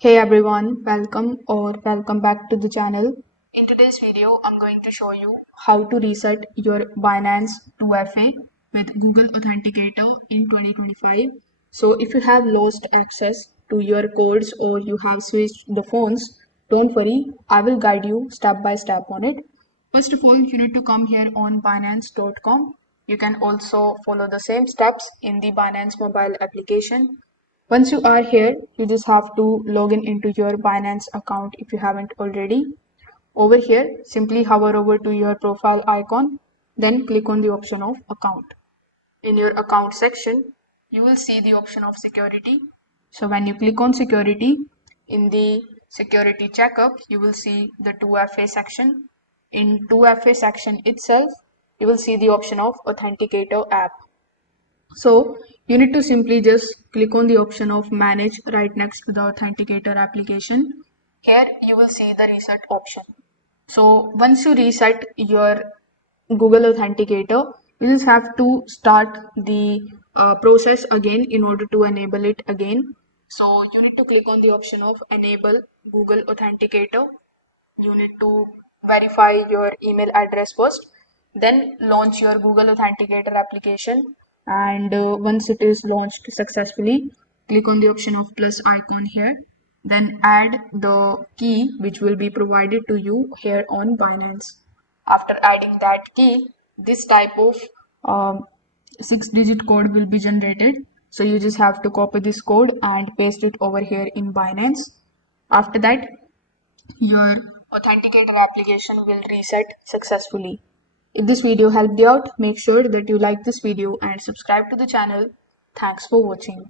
Hey everyone, welcome back to the channel. In today's video, I'm going to show you how to reset your Binance 2FA with Google Authenticator in 2025. So if you have lost access to your codes or you have switched the phones, don't worry, I will guide you step by step on it. First of all, you need to come here on Binance.com. You can also follow the same steps in the Binance mobile application. Once you are here, you just have to log in into your Binance account if you haven't already. Over here, simply hover over to your profile icon, then click on the option of account. In your account section, you will see the option of security. So when you click on security, in the security checkup, you will see the 2FA section. In 2FA section itself, you will see the option of Authenticator app. So you need to simply just click on the option of manage right next to the Authenticator application. Here you will see the reset option. So once you reset your Google Authenticator, you just have to start the process again in order to enable it again. So you need to click on the option of enable Google Authenticator. You need to verify your email address first, then launch your Google Authenticator application. And once it is launched successfully, click on the option of plus icon here. Then add the key which will be provided to you here on Binance. After adding that key, this type of 6-digit code will be generated. So you just have to copy this code and paste it over here in Binance. After that, your Authenticator application will reset successfully. If this video helped you out, make sure that you like this video and subscribe to the channel. Thanks for watching.